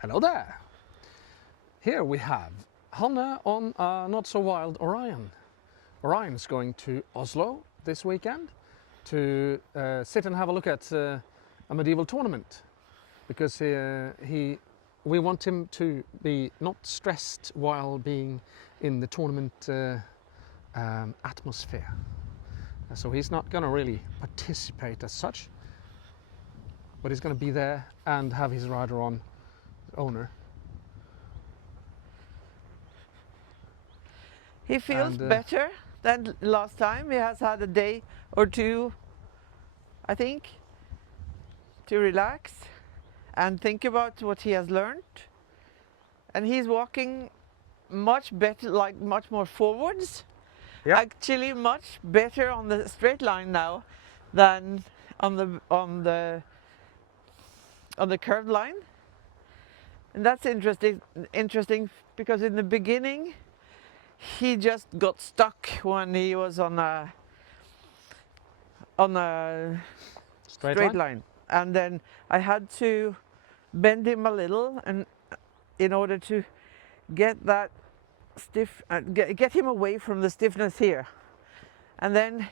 Hello there! Here we have Hanne on a not so wild Orion. Orion's going to Oslo this weekend to sit and have a look at a medieval tournament because we want him to be not stressed while being in the tournament atmosphere. So he's not going to really participate as such, but he's going to be there and have his rider on, owner. He feels better than last time. He has had a day or two, I think, to relax and think about what he has learned. And he's walking much better, like much more forwards. Yep. Actually, much better on the straight line now than on the curved line. And that's interesting because in the beginning he just got stuck when he was on a straight line. And then I had to bend him a little, and in order to get that stiff, get him away from the stiffness here. And then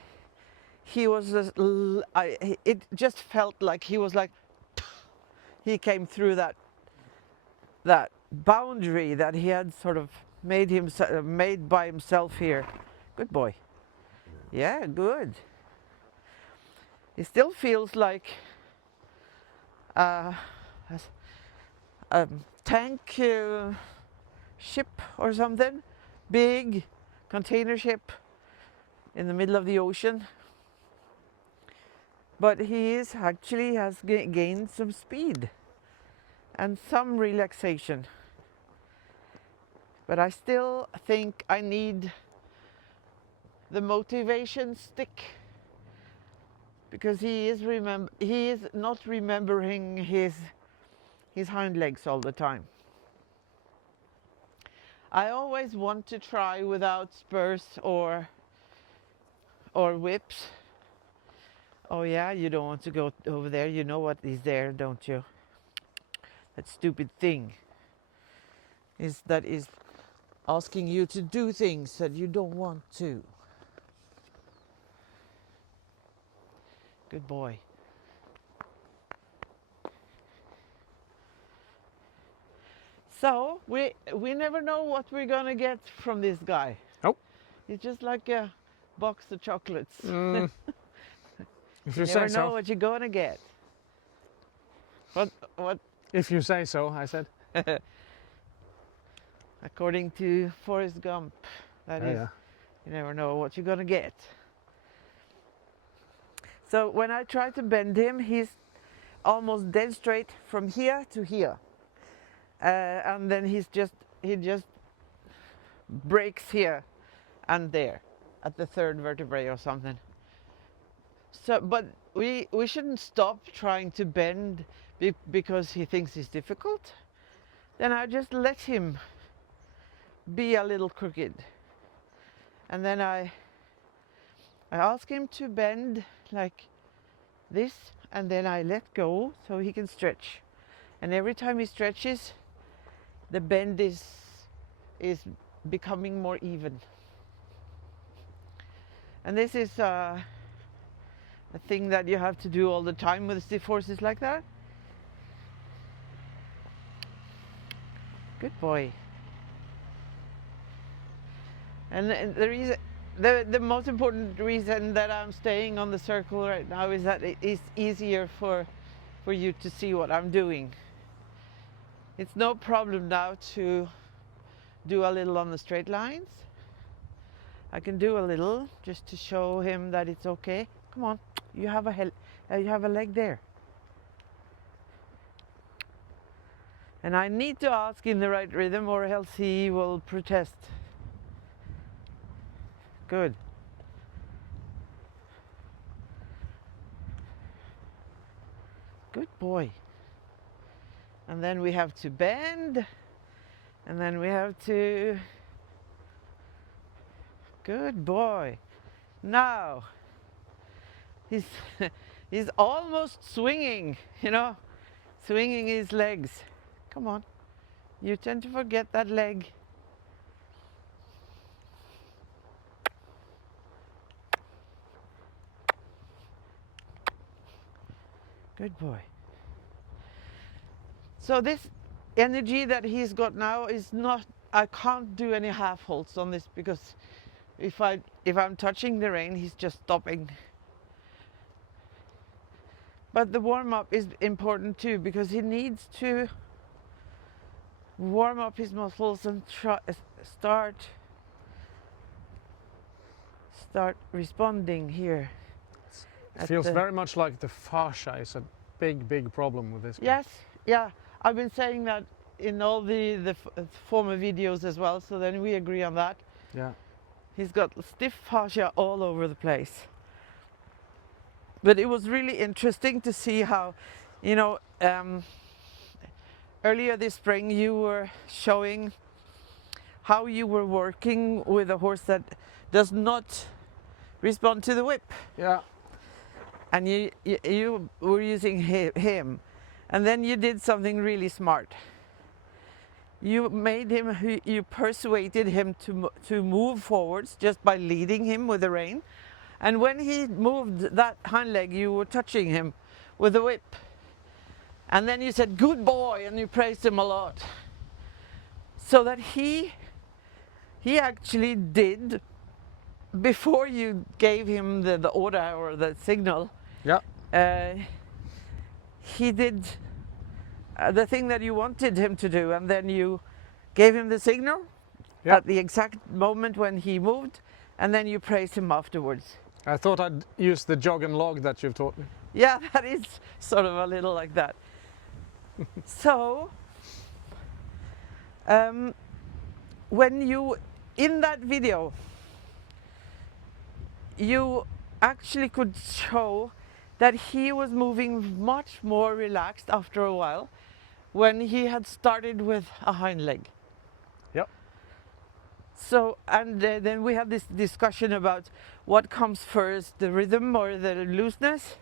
he was it just felt like he was like he came through that boundary that he had sort of made by himself here. Good boy. Yeah, good. He still feels like a tank ship or something, big container ship in the middle of the ocean. But he has gained some speed and some relaxation. But I still think I need the motivation stick, because he is not remembering his hind legs all the time. I always want to try without spurs or whips. Oh yeah, you don't want to go over there. You know what is there, don't you? That stupid thing is asking you to do things that you don't want to. Good boy. So we never know what we're gonna get from this guy. Oh. He's just like a box of chocolates. If you You say never know so. what you're gonna get. What? If you say so, I said. According to Forrest Gump, that is, Yeah. you never know what you're gonna get. So when I try to bend him, he's almost dead straight from here to here, and then he just breaks here and there at the third vertebrae or something. So, but we shouldn't stop trying to bend because he thinks it's difficult. Then I just let him be a little crooked, and then I ask him to bend like this, and then I let go so he can stretch. And every time he stretches, the bend is becoming more even. And this is a thing that you have to do all the time with stiff horses like that. Good boy. And the most important reason that I'm staying on the circle right now is that it is easier for you to see what I'm doing. It's no problem now to do a little on the straight lines. I can do a little just to show him that it's okay. Come on, you have a leg there. And I need to ask in the right rhythm, or else he will protest. Good. Good boy. And then we have to bend, and then we have to... Good boy. Now, he's almost swinging, swinging his legs. Come on, You tend to forget that leg. Good boy. So this energy that he's got now is not, I can't do any half holds on this, because if I'm touching the rein, he's just stopping. But the warm-up is important too, because he needs to warm up his muscles and start responding here. It feels very much like the fascia is a big problem with this guy. Yes, yeah. I've been saying that in all the former videos as well, so then we agree on that. Yeah. He's got stiff fascia all over the place. But it was really interesting to see how, you know, earlier this spring you were showing how you were working with a horse that does not respond to the whip. Yeah. And you were using him. And then you did something really smart. You made him, you persuaded him to move forwards just by leading him with the rein. And when he moved that hind leg, you were touching him with the whip. And then you said, "Good boy," and you praised him a lot. So that he actually did, before you gave him the order or the signal, Yeah. he did the thing that you wanted him to do, and then you gave him the signal at the exact moment when he moved, and then you praised him afterwards. I thought I'd use the jog and log that you've taught me. Yeah, that is sort of a little like that. So, when you, in that video, you actually could show that he was moving much more relaxed after a while when he had started with a hind leg. Yep. So, and then we had this discussion about what comes first, the rhythm or the looseness,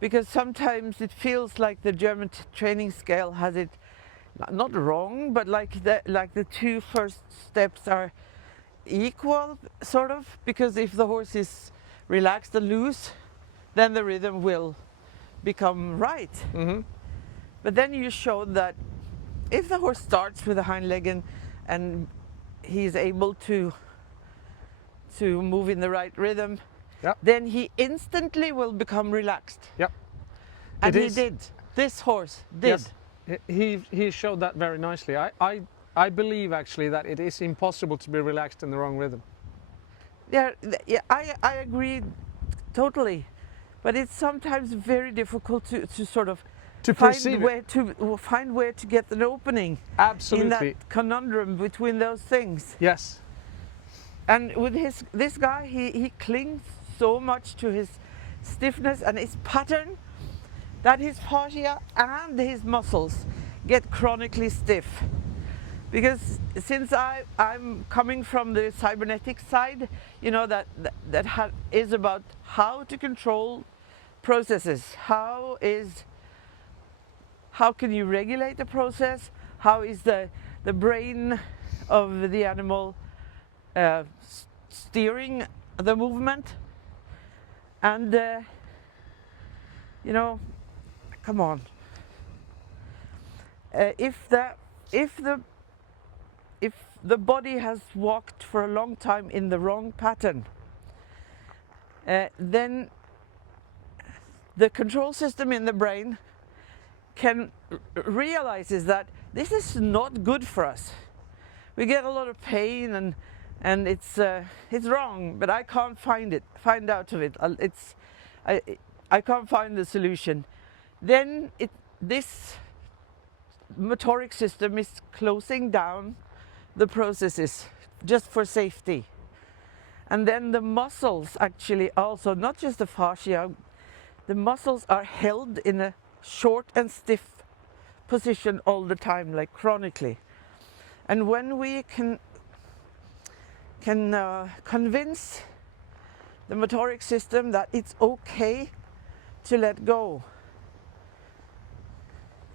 because sometimes it feels like the German training scale has it not wrong, but like the two first steps are equal, sort of, because if the horse is relaxed and loose, then the rhythm will become right. But then you showed that if the horse starts with a hind leg and he's able to move in the right rhythm, then he instantly will become relaxed. Yep. And he did. This horse did. Yes. He showed that very nicely. I believe actually that it is impossible to be relaxed in the wrong rhythm. Yeah, I agree totally. But it's sometimes very difficult to sort of find where to get an opening. Absolutely. In that conundrum between those things. Yes. And with this guy, he clings so much to his stiffness and his pattern that his fascia and his muscles get chronically stiff. Because since I'm coming from the cybernetic side, you know, that is about how to control processes. How can you regulate the process? How is the brain of the animal steering the movement? And you know, come on. If the body has walked for a long time in the wrong pattern, then the control system in the brain realizes that this is not good for us. We get a lot of pain and it's wrong, but I can't find out of it. I can't find the solution. Then this motoric system is closing down the processes just for safety. And then the muscles actually also, not just the fascia, the muscles are held in a short and stiff position all the time, like chronically. And when we can convince the motoric system that it's okay to let go,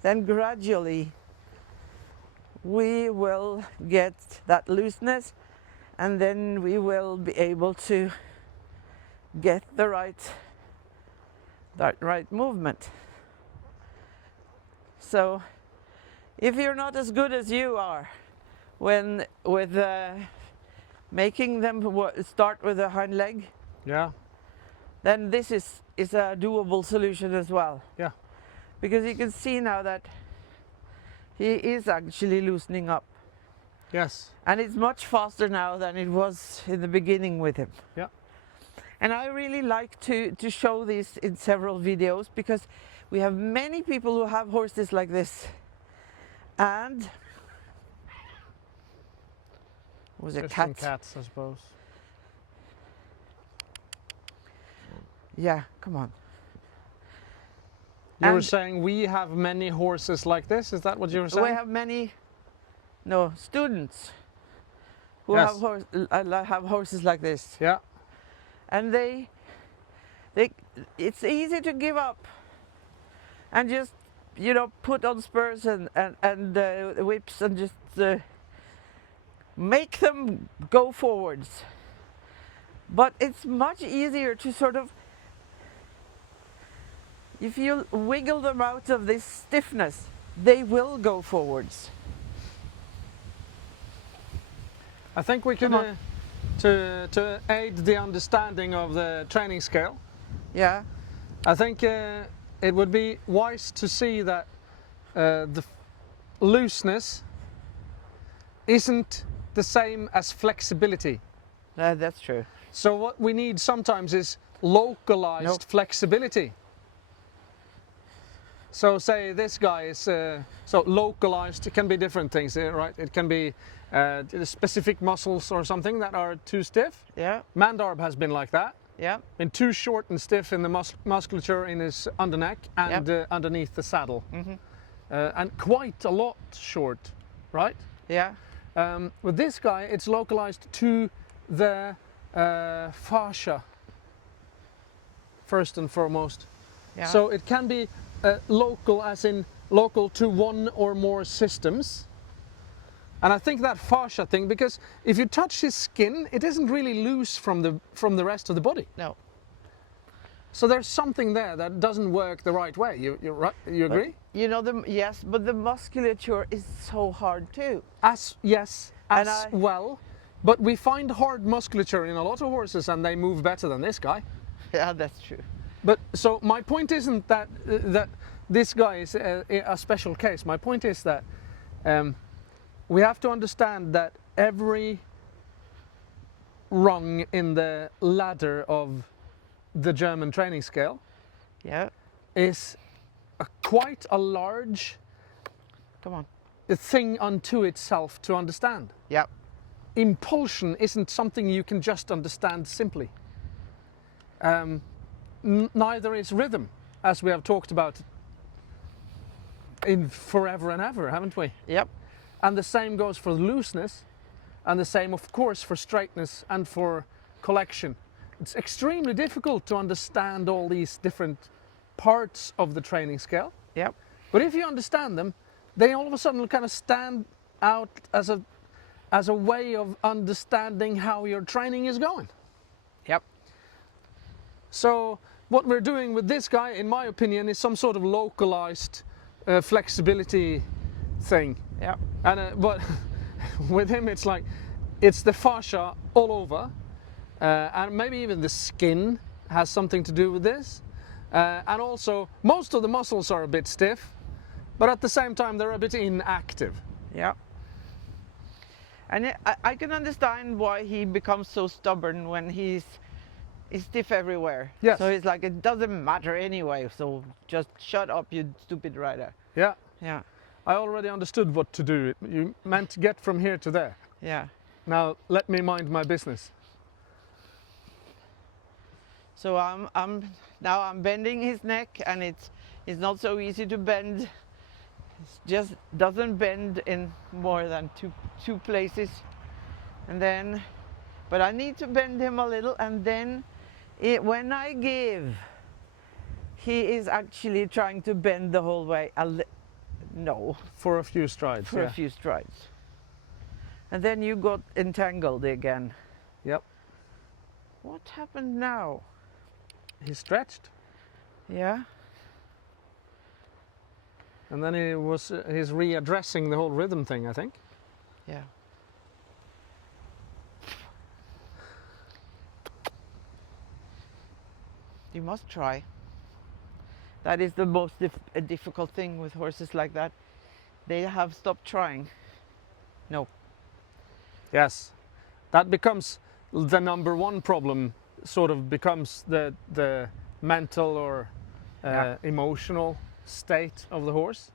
then gradually we will get that looseness, and then we will be able to get the right movement. So if you're not as good as you are when with making them start with the hind leg, Yeah. then this is a doable solution as well. Yeah. Because you can see now that he is actually loosening up. Yes. And it's much faster now than it was in the beginning with him. Yeah. And I really like to show this in several videos, because we have many people who have horses like this. And was a Just cat. some cats, I suppose. Yeah, come on. You were And saying we have many horses like this. Is that what you were saying? we have many students who Yes. have horses like this. Yeah. And it's easy to give up and just, you know, put on spurs and whips and just make them go forwards. But it's much easier to sort of, if you wiggle them out of this stiffness, they will go forwards. I think we could, Come on. to aid the understanding of the training scale, Yeah, I think it would be wise to see that the looseness isn't the same as flexibility. that's true. So what we need sometimes is localized Nope. flexibility. So say this guy is so localized. It can be different things, right? It can be specific muscles or something that are too stiff. Yeah, Mandarb has been like that. yeah, Been too short and stiff in the musculature in his underneck and underneath the saddle, and quite a lot short, right? yeah, With this guy, it's localized to the fascia first and foremost. yeah. So it can be local, as in local to one or more systems. And I think that fascia thing, because if you touch his skin, it isn't really loose from the rest of the body. No. So there's something there that doesn't work the right way. You're right. You agree? You know, yes, but the musculature is so hard too. Yes, And as well. But we find hard musculature in a lot of horses, and they move better than this guy. Yeah, that's true. But so my point isn't that that this guy is a special case. My point is that we have to understand that every rung in the ladder of the German training scale Yeah, is quite a large come on. thing unto itself to understand. Yeah, Impulsion isn't something you can just understand simply. Neither is rhythm, as we have talked about in forever and ever, haven't we? yep, And the same goes for looseness, and the same, of course, for straightness and for collection. It's extremely difficult to understand all these different parts of the training scale. yep, But if you understand them, they all of a sudden kind of stand out as a way of understanding how your training is going. yep. So what we're doing with this guy, in my opinion, is some sort of localized flexibility thing. Yeah, And but with him, it's like it's the fascia all over, and maybe even the skin has something to do with this. And also, most of the muscles are a bit stiff, but at the same time, they're a bit inactive. yeah. And I can understand why he becomes so stubborn when he's stiff everywhere. Yes. So he's like, it doesn't matter anyway, so just shut up, you stupid rider. Yeah, Yeah, I already understood what to do. You meant get from here to there. yeah. Now let me mind my business. So I'm bending his neck, and it's not so easy to bend. It just doesn't bend in more than two places. And then, but I need to bend him a little, and then when I give, he is actually trying to bend the whole way. No, For a few strides, for yeah. a few strides. And then you got entangled again. Yep. What happened now? He stretched, Yeah. and then he's readdressing the whole rhythm thing, I think. Yeah. You must try. That is the most difficult thing with horses like that. They have stopped trying. No. Yes, that becomes the number one problem. Sort of becomes the mental or Yeah. emotional state of the horse.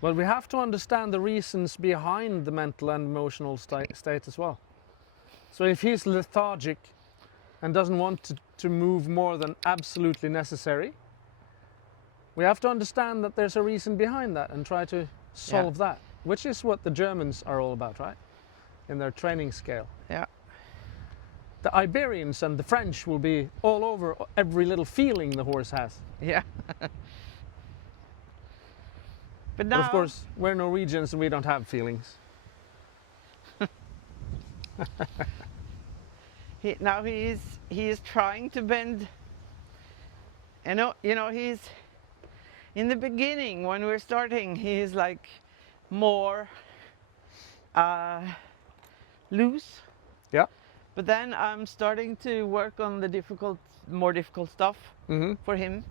But we have to understand the reasons behind the mental and emotional state as well. So if he's lethargic and doesn't want to move more than absolutely necessary, we have to understand that there's a reason behind that and try to solve that, which is what the Germans are all about, right? In their training scale. Yeah. The Iberians and the French will be all over every little feeling the horse has. Yeah. But now, But of course, we're Norwegians and we don't have feelings. he is trying to bend. You know, he's in the beginning when we're starting. He's like more loose. Yeah. But then I'm starting to work on the more difficult stuff for him,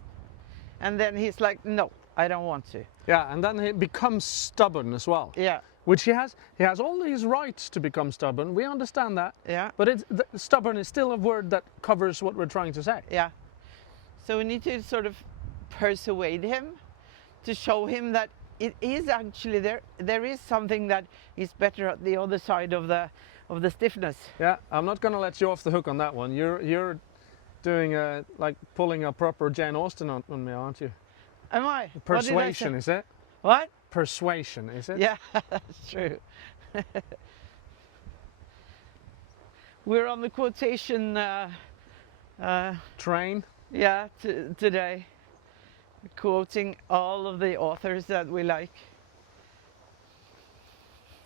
and then he's like, "No, I don't want to." Yeah, and then he becomes stubborn as well. Yeah. Which he has all these rights to become stubborn. We understand that. Yeah. But stubborn is still a word that covers what we're trying to say. Yeah. So we need to sort of persuade him to show him that it is actually there is something that is better at the other side of the stiffness. Yeah, I'm not going to let you off the hook on that one. You're doing like pulling a proper Jane Austen on me, aren't you? Am I? Persuasion, is it? What? Persuasion, is it? Yeah, that's true. We're on the quotation Train. yeah, today, quoting all of the authors that we like.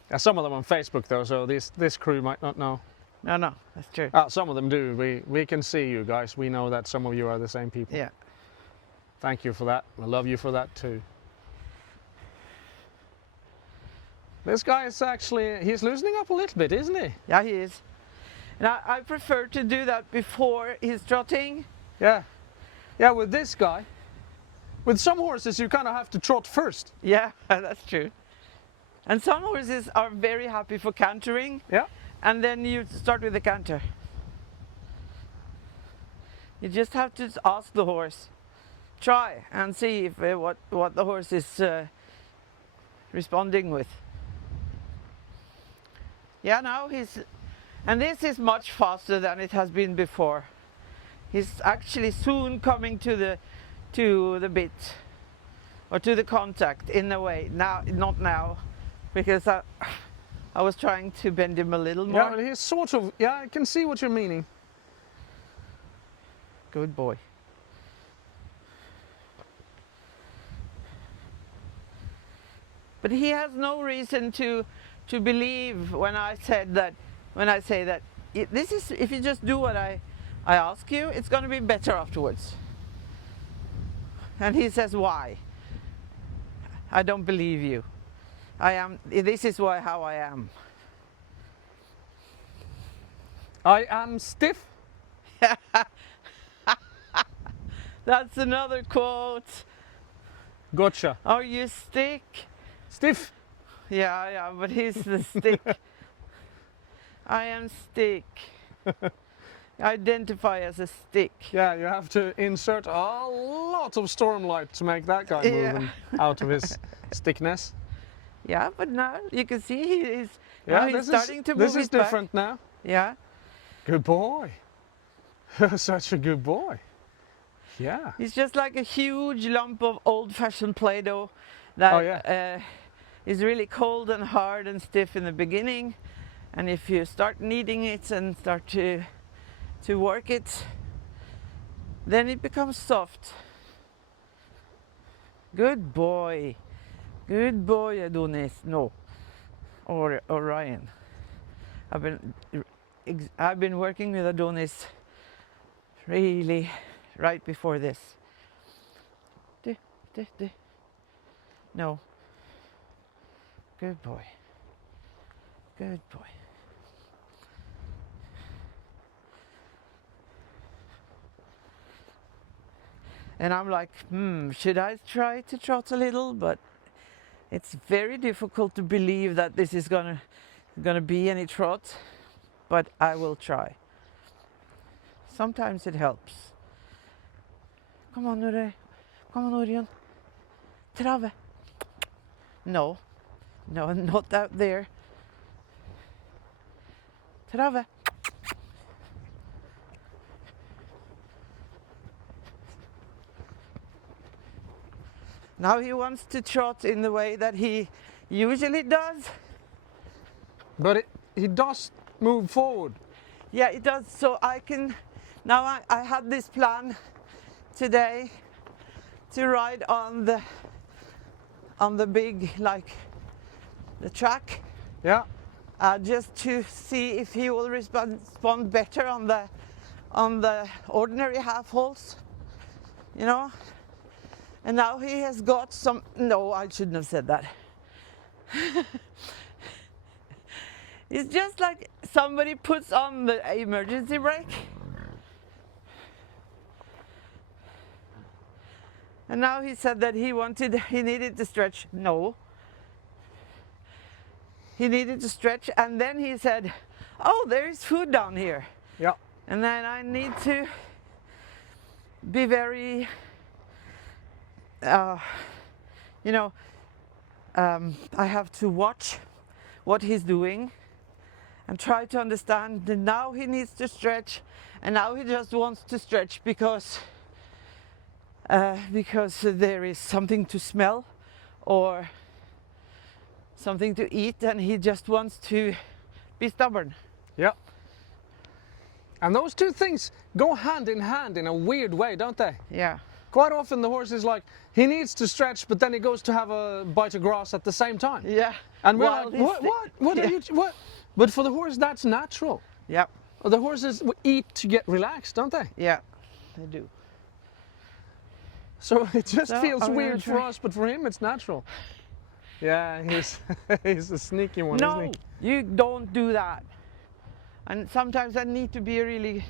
Yeah, some of them on Facebook though, so this crew might not know. No, that's true. Some of them do. We can see you guys. We know that some of you are the same people. Yeah. Thank you for that. I love you for that too. This guy is he's loosening up a little bit, isn't he? Yeah, he is. And I prefer to do that before he's trotting. Yeah. Yeah, with this guy. With some horses you kind of have to trot first. Yeah, that's true. And some horses are very happy for cantering. Yeah. And then you start with the canter. You just have to ask the horse. Try and see if what the horse is responding with. Yeah, now and this is much faster than it has been before. He's actually soon coming to the bit or to the contact in a way. Now, not now, because I was trying to bend him a little more. Yeah, but he's sort of, yeah, I can see what you're meaning. Good boy. But he has no reason to believe when I say that this is, if you just do what I ask you, it's going to be better afterwards. And he says, why? I don't believe you. This is how I am. I am stiff. That's another quote. Gotcha. Are you stick? Stiff. Yeah, but he's the stick. I am stick. Identify as a stick. Yeah, you have to insert a lot of stormlight to make that guy move out of his stickness. Yeah, but now you can see he's starting to move. This is different back. now. Yeah. Good boy. Such a good boy. Yeah. He's just like a huge lump of old-fashioned Play-Doh that is really cold and hard and stiff in the beginning, and if you start kneading it and start to work it, then it becomes soft. Good boy. Good boy, Adonis. No. Or Orion. I've been working with Adonis really right before this. No. Good boy. Good boy. And I'm like, should I try to trot a little? But it's very difficult to believe that this is gonna be any trot. But I will try. Sometimes it helps. Come on, Orion. Trave. No, not out there. Trave. Now he wants to trot in the way that he usually does. But he does move forward. Yeah, it does. So I can, now I had this plan today to ride on the big, like the track. Yeah. Just to see if he will respond better on the ordinary half holes, you know. And now he has got some. No, I shouldn't have said that. It's just like somebody puts on the emergency brake. And now he said that he needed to stretch. No. He needed to stretch, and then he said, oh, there is food down here. Yeah. And then I need to be very, I have to watch what he's doing and try to understand that now he needs to stretch, and now he just wants to stretch because there is something to smell or something to eat, and he just wants to be stubborn. Yeah. And those two things go hand in hand in a weird way, don't they? Yeah. Quite often the horse is like, he needs to stretch, but then he goes to have a bite of grass at the same time. Yeah. And we're Well, like, what yeah. are you, what? But for the horse, that's natural. Yeah. The horses eat to get relaxed, don't they? Yeah, they do. So it just So, feels are we weird gonna for try? us, but for him it's natural. Yeah, he's a sneaky one, No, isn't you don't do that. And sometimes I need to be really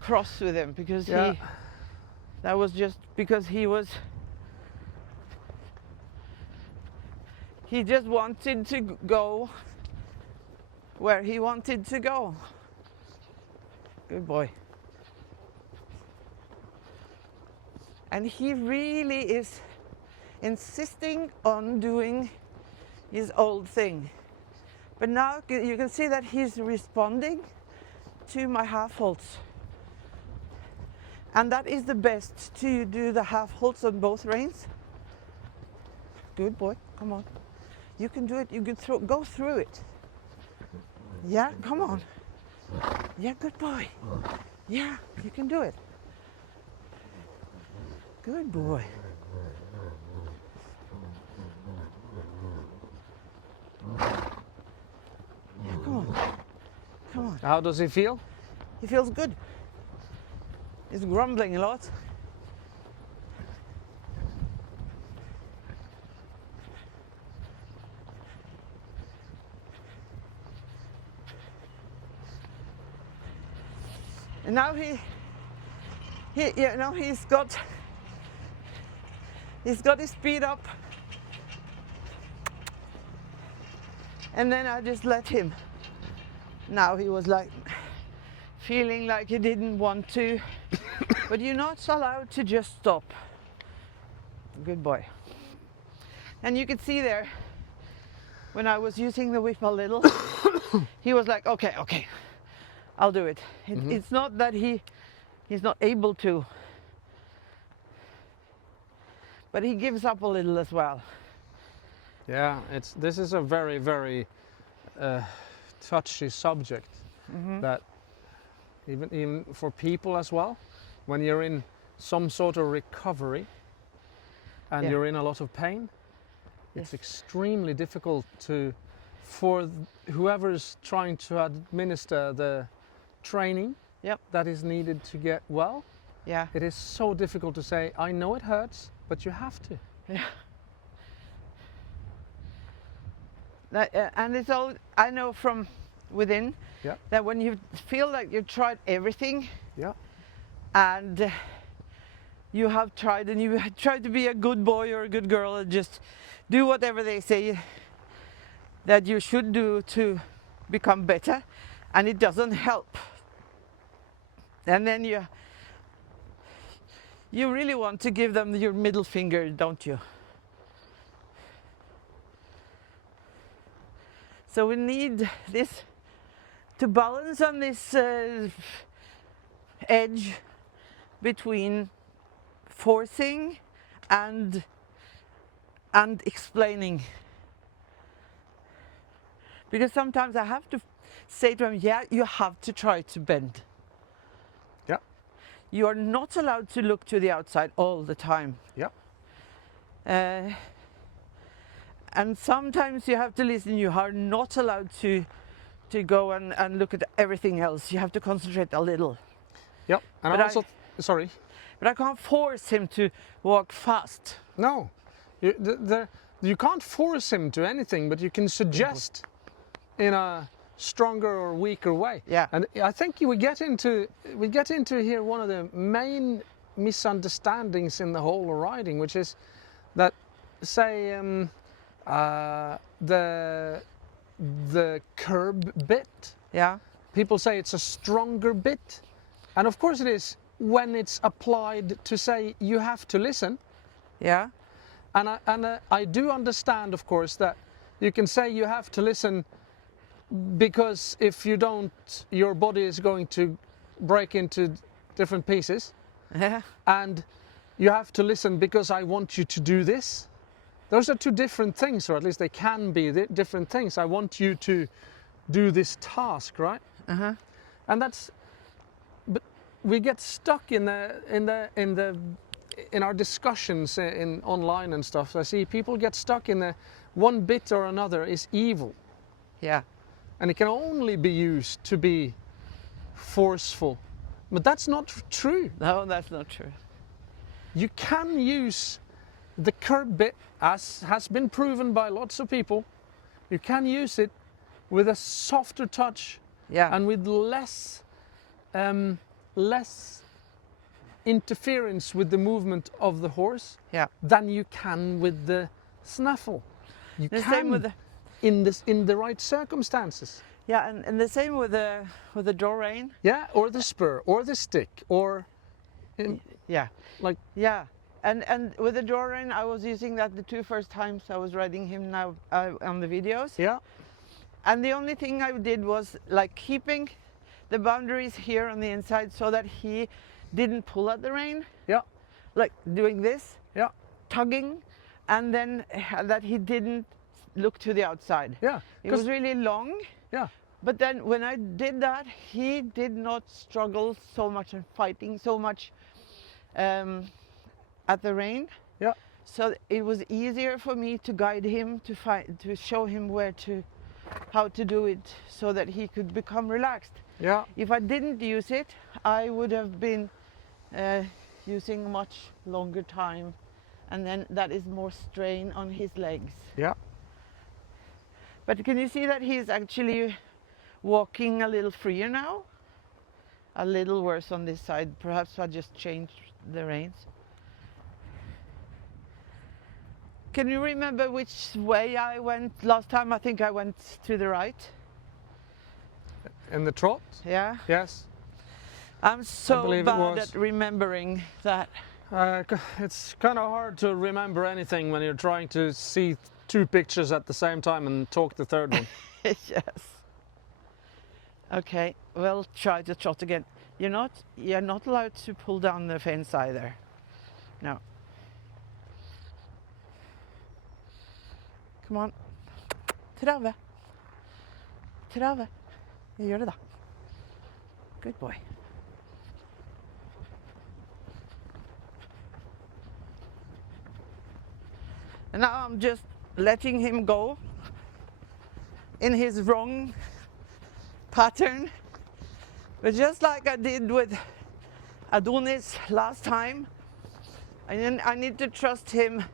cross with him because Yeah. that was just because he just wanted to go where he wanted to go. Good boy. And he really is insisting on doing his old thing. But now you can see that he's responding to my half holds. And that is the best, to do the half holds on both reins. Good boy, come on. You can do it, you can go through it. Yeah, come on. Yeah, good boy. Yeah, you can do it. Good boy. Yeah, come on. Come on. How does he feel? He feels good. He's grumbling a lot. And now he's got his speed up. And then I just let him. Now he was like feeling like he didn't want to. But you're not allowed to just stop. Good boy. And you could see there, when I was using the whip a little, he was like, okay, I'll do it. It's not that he's not able to, but he gives up a little as well. Yeah, this is a very, very touchy subject. That even for people as well, when you're in some sort of recovery, and Yeah. you're in a lot of pain, it's Yes. extremely difficult for whoever's trying to administer the training Yep. that is needed to get well. Yeah. It is so difficult to say, I know it hurts, but you have to. Yeah. And it's all, I know from within, Yeah. that when you feel like you've tried everything, Yeah. and you have tried, and you try to be a good boy or a good girl and just do whatever they say that you should do to become better, and it doesn't help, and then you really want to give them your middle finger, don't you? So we need this to balance on this edge between forcing and explaining. Because sometimes I have to say to him, yeah, you have to try to bend. Yeah. You are not allowed to look to the outside all the time. Yeah. And sometimes you have to listen. You are not allowed to go and look at everything else. You have to concentrate a little. Yeah. And But I also, sorry. But I can't force him to walk fast. No, you can't force him to anything, but you can suggest in a stronger or weaker way. Yeah. And I think we get into here one of the main misunderstandings in the whole riding, which is that, say, the curb bit. Yeah. People say it's a stronger bit, and of course it is when it's applied to say you have to listen. Yeah. And I do understand, of course, that you can say you have to listen because if you don't, your body is going to break into different pieces. Yeah. And you have to listen because I want you to do this. Those are two different things, or at least they can be different things. I want you to do this task, right? Uh-huh. And that's, but we get stuck in our discussions in online and stuff. I see people get stuck in the one bit or another is evil, Yeah. and it can only be used to be forceful. But that's not true. No, that's not true. You can use the curb bit, as has been proven by lots of people. You can use it with a softer touch. Yeah. And with less interference with the movement of the horse, Yeah. than you can with the snaffle. You The can same with the, in the right circumstances. yeah, and the same with the draw rein. Yeah, or the spur, or the stick, or Yeah. like, Yeah. And with the draw rein, I was using that the two first times I was riding him now on the videos. yeah, And the only thing I did was like keeping the boundaries here on the inside so that he didn't pull at the rein. yeah, Like doing this, yeah, tugging, and then that he didn't look to the outside. yeah. It was really long. Yeah, But then when I did that, he did not struggle so much and fighting so much at the rein. yeah, So it was easier for me to guide him, to show him how to do it so that he could become relaxed. yeah, If I didn't use it, I would have been using much longer time, and then that is more strain on his legs. yeah. But can you see that he's actually walking a little freer now? A little worse on this side. Perhaps I just changed the reins. Can you remember which way I went last time? I think I went to the right. In the trot, Yeah. yes. I'm so believe it bad was. at remembering that. It's kind of hard to remember anything when you're trying to see two pictures at the same time and talk the third one. Yes. Okay, we'll try to trot again. You're not allowed to pull down the fence either. No. Come on. Trave. Trave. Jag gör det då. Good boy. And now I'm just letting him go in his wrong pattern. But just like I did with Adonis last time, I need to trust him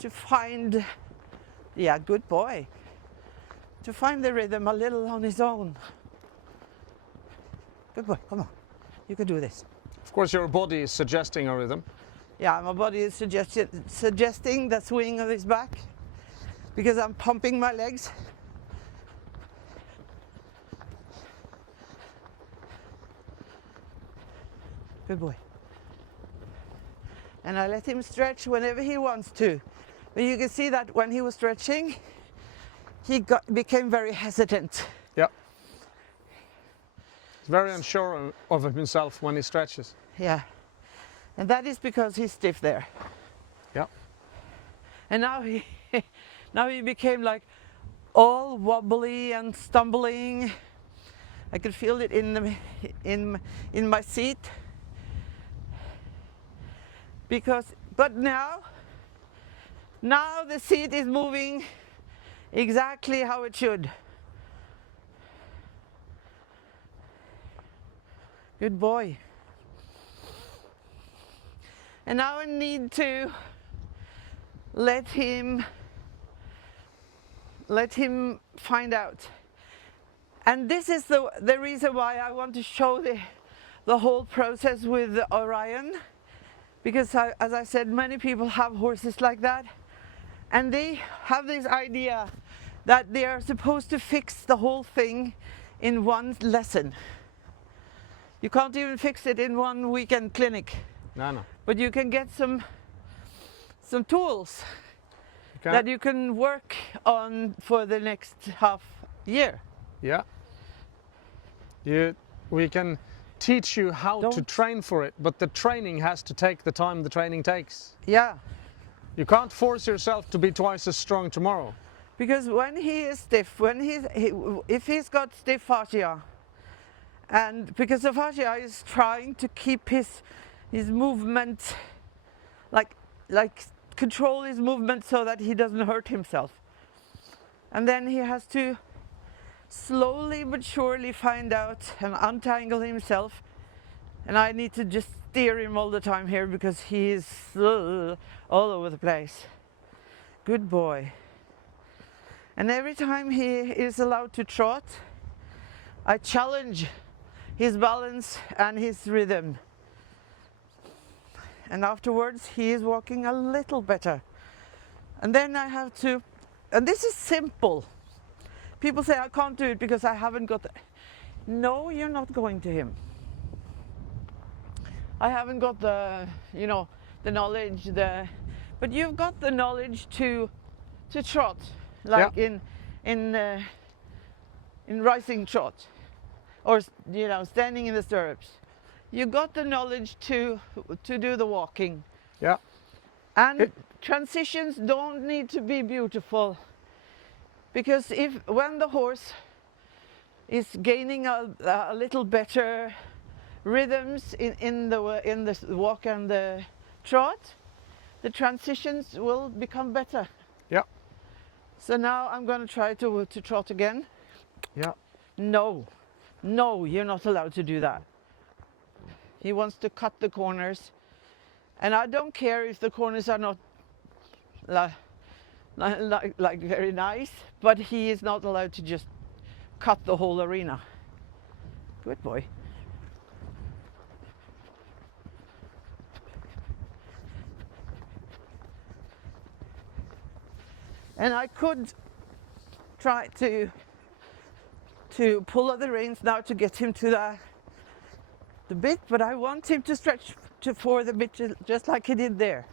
to find, yeah, good boy, to find the rhythm a little on his own. Good boy, come on, you can do this. Of course, your body is suggesting a rhythm. Yeah, my body is suggesting the swing of his back because I'm pumping my legs. Good boy. And I let him stretch whenever he wants to. But you can see that when he was stretching, he became very hesitant. Yeah. He's very unsure of himself when he stretches. Yeah. And that is because he's stiff there. Yeah. And now he became like all wobbly and stumbling. I could feel it in my seat. But now the seat is moving exactly how it should. Good boy. And now I need to let him find out. And this is the reason why I want to show the whole process with Orion. Because as I said, many people have horses like that, and they have this idea that they are supposed to fix the whole thing in one lesson. You can't even fix it in one weekend clinic. No. But you can get some tools that you can work on for the next half year. Yeah. We can teach you how to train for it, but the training has to take the time the training takes. Yeah. You can't force yourself to be twice as strong tomorrow. Because when he is stiff, if he's got stiff fascia, and because the fascia is trying to keep his movement, like control his movement so that he doesn't hurt himself. And then he has to slowly but surely find out and untangle himself. And I need to just steer him all the time here because he is all over the place. Good boy. And every time he is allowed to trot, I challenge his balance and his rhythm. And afterwards he is walking a little better. And then I have to, and this is simple. People say I can't do it because I haven't got no, you're not going to him. I haven't got the knowledge, but you've got the knowledge to trot, like in rising trot, or standing in the stirrups. You got the knowledge to do the walking. Yeah. And transitions don't need to be beautiful. Because when the horse is gaining a little better rhythms in the walk and the trot, the transitions will become better. Yeah. So now I'm going to try to trot again. Yeah. No, you're not allowed to do that. He wants to cut the corners, and I don't care if the corners are not like very nice, but he is not allowed to just cut the whole arena. Good boy. And I could try to pull at the reins now to get him to the bit, but I want him to stretch for the bit just like he did there.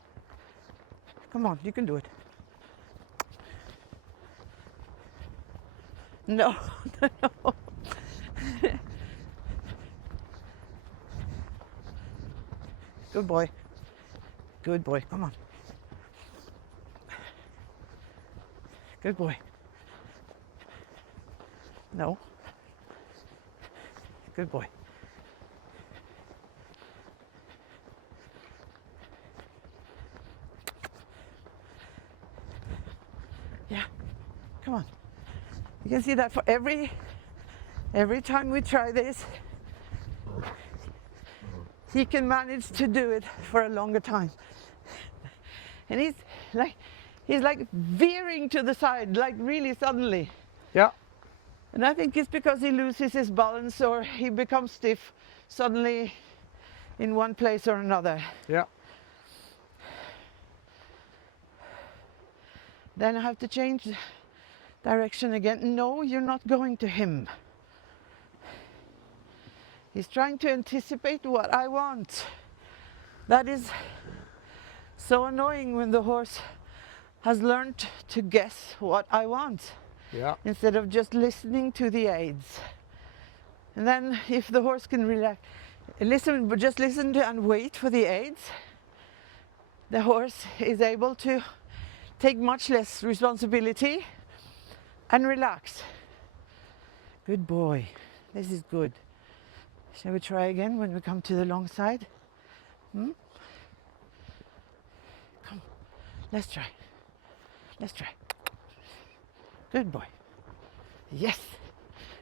Come on, you can do it. No. Good boy. Good boy, come on. Good boy. No. Good boy. Yeah, come on. You can see that for every time we try this, he can manage to do it for a longer time. And he's like veering to the side, like really suddenly. Yeah. And I think it's because he loses his balance or he becomes stiff suddenly in one place or another. Yeah. Then I have to change direction again. No, you're not going to him. He's trying to anticipate what I want. That is so annoying when the horse has learned to guess what I want. Yeah. Instead of just listening to the aids. And then if the horse can relax, just listen to and wait for the aids, the horse is able to take much less responsibility and relax. Good boy. This is good. Shall we try again when we come to the long side? Come, let's try. Let's try. Good boy. Yes.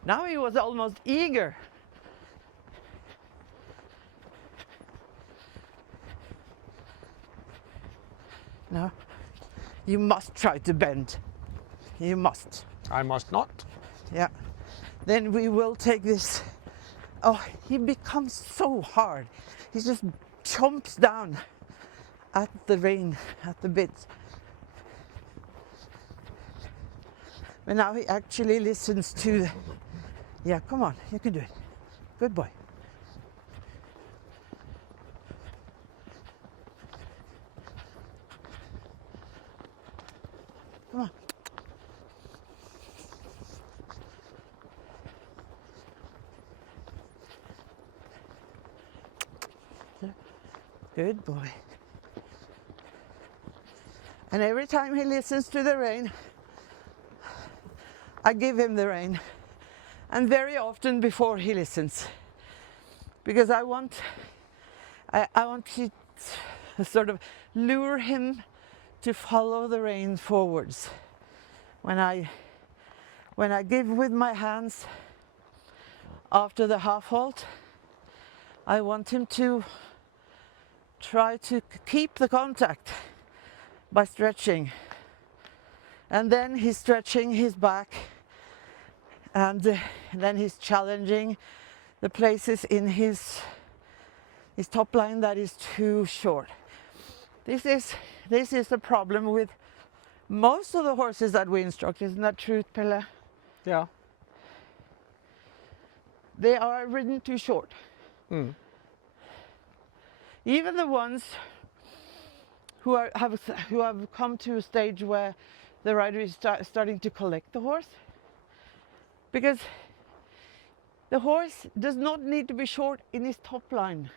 Now he was almost eager. Now, you must try to bend. You must. I must not. Yeah. Then we will take this. Oh, he becomes so hard. He just chomps down at the rein, at the bit. But now he actually listens to the... Yeah, come on, you can do it. Good boy. Come on. Good boy. And every time he listens to the rein, I give him the rein. And very often before he listens. Because I want to sort of lure him to follow the rein forwards. When I give with my hands after the half halt, I want him to try to keep the contact by stretching. And then he's stretching his back, and then he's challenging the places in his top line that is too short. This is the problem with most of the horses that we instruct, isn't that true, Pelle? Yeah. They are ridden too short. Even the ones who have come to a stage where the rider is starting to collect the horse, because the horse does not need to be short in his top line.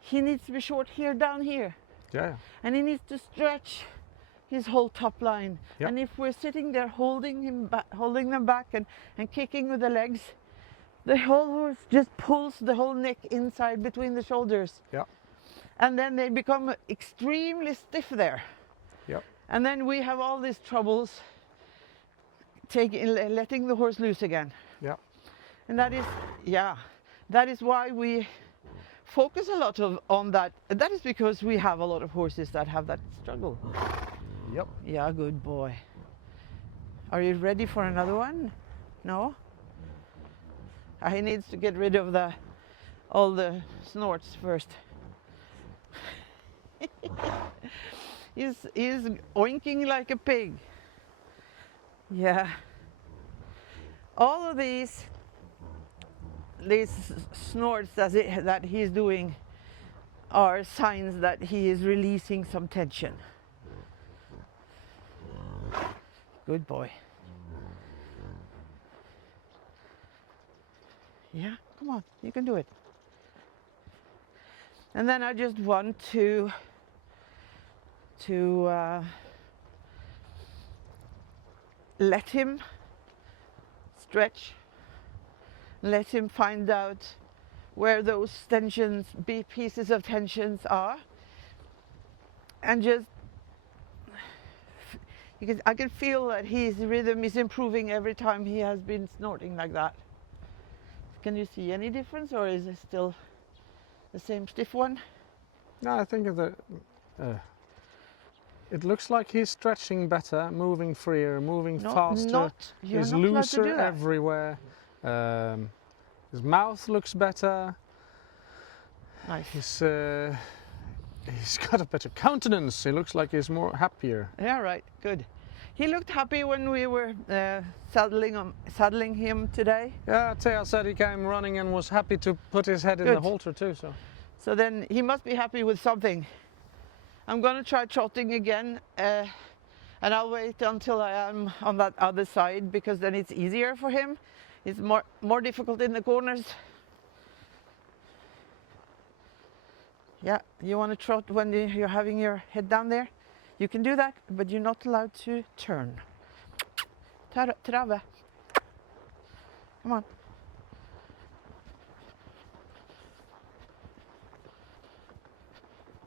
He needs to be short here, down here. Yeah. And he needs to stretch his whole top line. Yep. And if we're sitting there holding them back and kicking with the legs, the whole horse just pulls the whole neck inside between the shoulders. Yeah. And then they become extremely stiff there. Yep. And then we have all these troubles letting the horse loose again. Yeah. And that is why we focus a lot on that. That is because we have a lot of horses that have that struggle. Yep. Yeah, good boy. Are you ready for another one? No? He needs to get rid of all the snorts first. He's oinking like a pig. Yeah. All of these snorts that he's doing are signs that he is releasing some tension. Good boy. Yeah, come on, you can do it. And then I just want to let him stretch, let him find out where those tensions, pieces of tensions are, and just I can feel that his rhythm is improving every time he has been snorting like that. Can you see any difference, or is it still the same stiff one? No, I think it looks like he's stretching better, moving freer, moving faster. You're He's not allowed to looser do that. everywhere. His mouth looks better. Nice. He's got a better countenance. He looks like he's more happier. Yeah, right. Good. He looked happy when we were saddling him today. Yeah, Thea said he came running and was happy to put his head in the Good. halter too. So then he must be happy with something. I'm going to try trotting again, and I'll wait until I am on that other side, because then it's easier for him. It's more difficult in the corners. Yeah, you want to trot when you're having your head down there? You can do that, but you're not allowed to turn. Trave. Come on.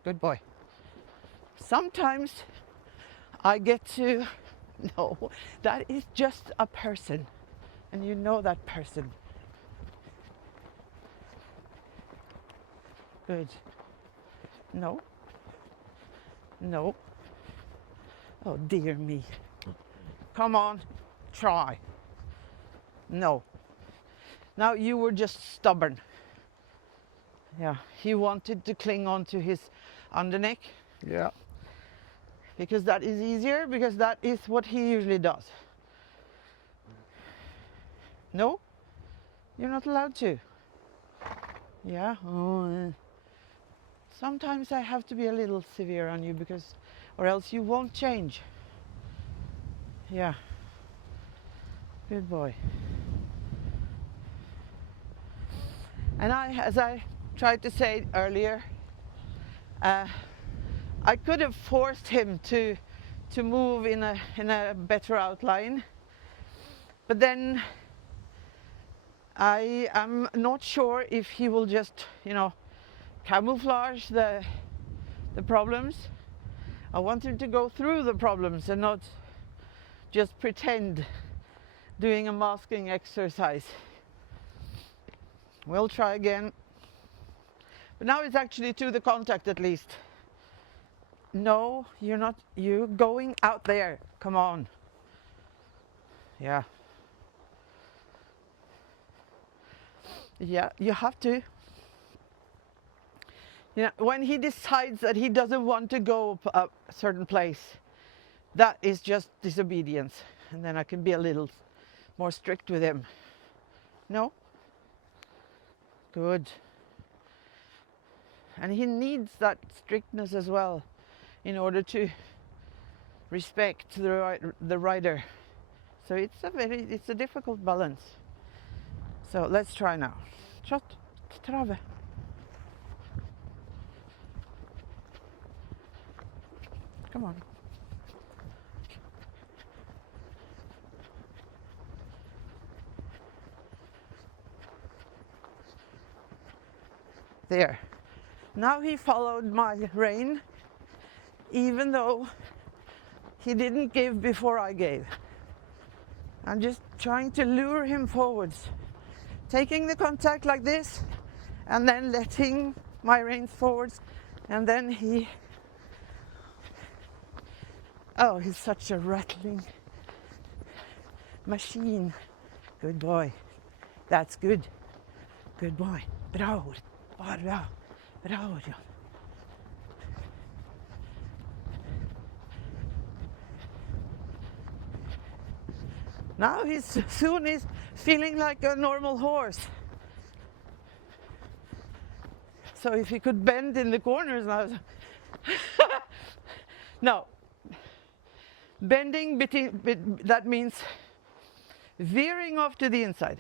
Good boy. Sometimes I get to, no, that is just a person, and you know that person. Good. No. No. Oh dear me. Come on, try. No. Now you were just stubborn. Yeah, he wanted to cling on to his underneck. Yeah. Because that is easier, because that is what he usually does. No, you're not allowed to. Yeah. Oh. Sometimes I have to be a little severe on you, because, or else you won't change. Yeah. Good boy. And as I tried to say earlier, I could have forced him to move in a better outline, but then I am not sure if he will just, camouflage the problems. I want him to go through the problems and not just pretend doing a masking exercise. We'll try again. But now it's actually to the contact at least. No, you're not. You're going out there. Come on. Yeah. Yeah, you have to. When he decides that he doesn't want to go a certain place, that is just disobedience. And then I can be a little more strict with him. No? Good. And he needs that strictness as well, in order to respect the rider. So it's a difficult balance. So let's try now. Trot, trave. Come on. There. Now he followed my rein, even though he didn't give before I gave. I'm just trying to lure him forwards, taking the contact like this, and then letting my reins forwards, and then he's such a rattling machine. Good boy. That's good. Good boy. Bravo. Bravo. Bravo. Now he's feeling like a normal horse. So if he could bend in the corners now. No. Bending, that means veering off to the inside.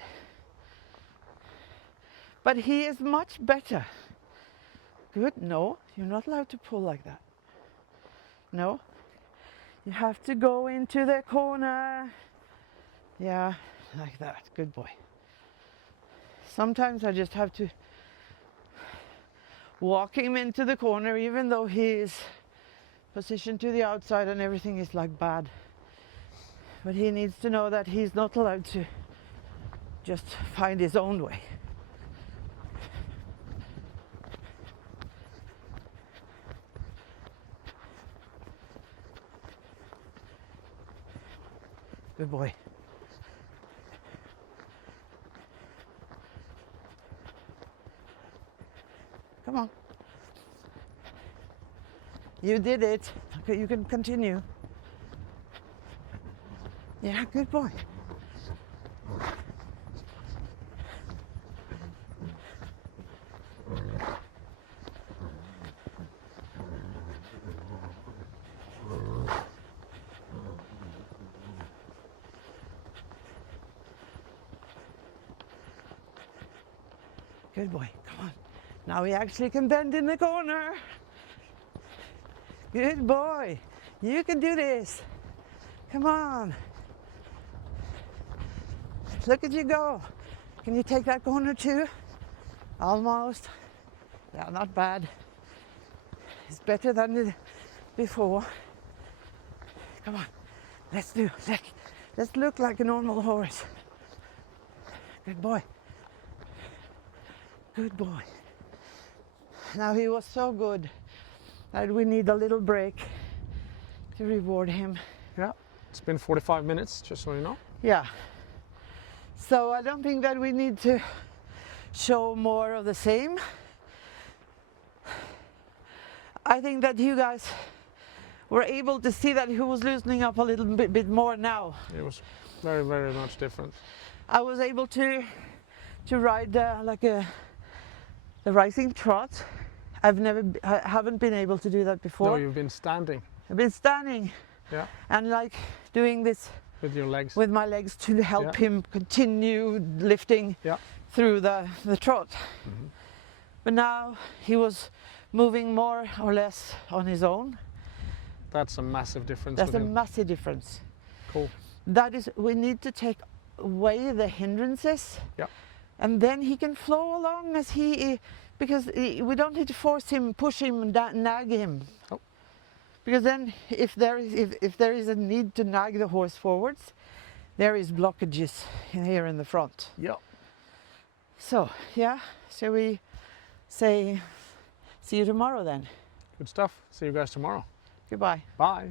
But he is much better. Good. No, you're not allowed to pull like that. No. You have to go into the corner. Yeah, like that. Good boy. Sometimes I just have to walk him into the corner, even though he is positioned to the outside and everything is like bad. But he needs to know that he's not allowed to just find his own way. Good boy. Come on. You did it. Okay, you can continue. Yeah, good boy. Good boy, come on. Now we actually can bend in the corner. Good boy. You can do this. Come on. Look at you go. Can you take that corner too? Almost. Yeah, not bad. It's better than before. Come on. Let's look like a normal horse. Good boy. Good boy. Now he was so good that we need a little break to reward him. Yeah, it's been 45 minutes, just so you know. Yeah. So I don't think that we need to show more of the same. I think that you guys were able to see that he was loosening up a little bit more now. It was very, very much different. I was able to ride the rising trot. I haven't been able to do that before. No, you've been standing. I've been standing. Yeah. And like doing this With your legs. with my legs to help Yeah. him continue lifting Yeah. through the trot. Mhm. But now he was moving more or less on his own. That's a massive difference. That's with a him. massive difference. Cool. That is, we need to take away the hindrances. Yeah. And then he can flow along as because we don't need to force him, push him, nag him. Oh. Because then if there is a need to nag the horse forwards, there is blockages here in the front. Yeah. So, yeah, shall we say see you tomorrow then? Good stuff. See you guys tomorrow. Goodbye. Bye.